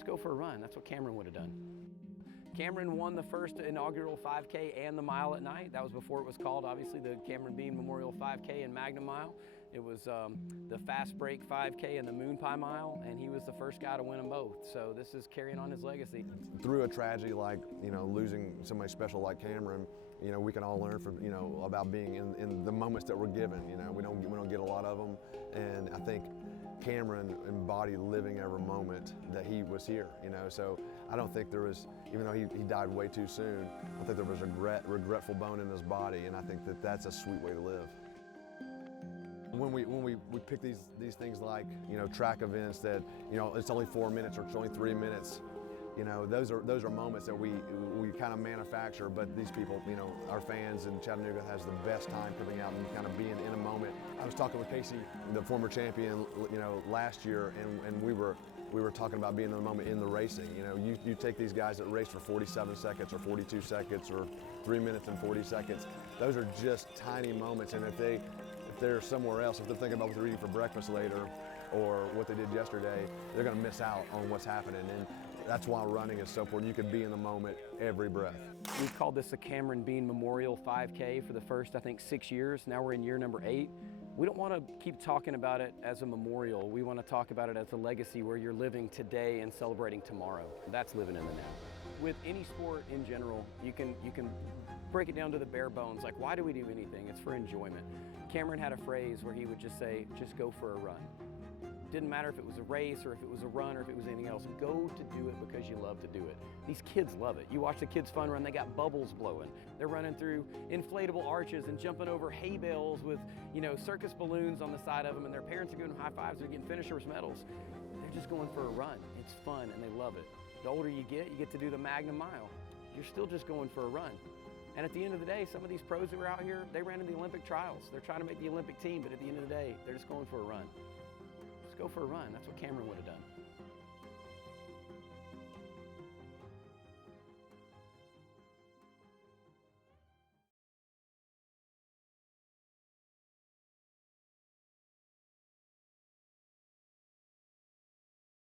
just go for a run. That's what Cameron would have done. Cameron won the first inaugural 5K and the mile at night. That was before it was called, obviously, the Cameron Bean Memorial 5K and Magnum Mile. It was the Fast Break 5K and the Moon Pie Mile, and he was the first guy to win them both. So this is carrying on his legacy. Through a tragedy like, losing somebody special like Cameron, we can all learn from, about being in the moments that we're given. We don't get a lot of them, and I think Cameron embodied living every moment that he was here, so I don't think there was, even though he died way too soon, I don't think there was a regretful bone in his body, and I think that that's a sweet way to live. When we pick these things like, track events that, it's only 4 minutes or it's only 3 minutes, those are moments that we kind of manufacture, but these people, our fans in Chattanooga has the best time coming out and kind of being in a moment. I was talking with Casey, the former champion, last year, and we were talking about being in the moment in the racing. You take these guys that race for 47 seconds or 42 seconds or 3 minutes and 40 seconds, those are just tiny moments, and if they're somewhere else, if they're thinking about what they're eating for breakfast later or what they did yesterday, they're going to miss out on what's happening. And that's why running is so important. You can be in the moment every breath. We've called this the Cameron Bean Memorial 5K for the first, I think, 6 years. Now we're in year number 8. We don't want to keep talking about it as a memorial. We want to talk about it as a legacy where you're living today and celebrating tomorrow. That's living in the now. With any sport in general, you can break it down to the bare bones. Like, why do we do anything? It's for enjoyment. Cameron had a phrase where he would just say, just go for a run. Didn't matter if it was a race or if it was a run or if it was anything else. Go to do it because you love to do it. These kids love it. You watch the kids fun run, they got bubbles blowing. They're running through inflatable arches and jumping over hay bales with, circus balloons on the side of them, and their parents are giving them high fives, they're getting finishers medals. They're just going for a run. It's fun and they love it. The older you get to do the Magnum Mile. You're still just going for a run. And at the end of the day, some of these pros who are out here, they ran in the Olympic trials. They're trying to make the Olympic team, but at the end of the day, they're just going for a run. Just go for a run. That's what Cameron would have done.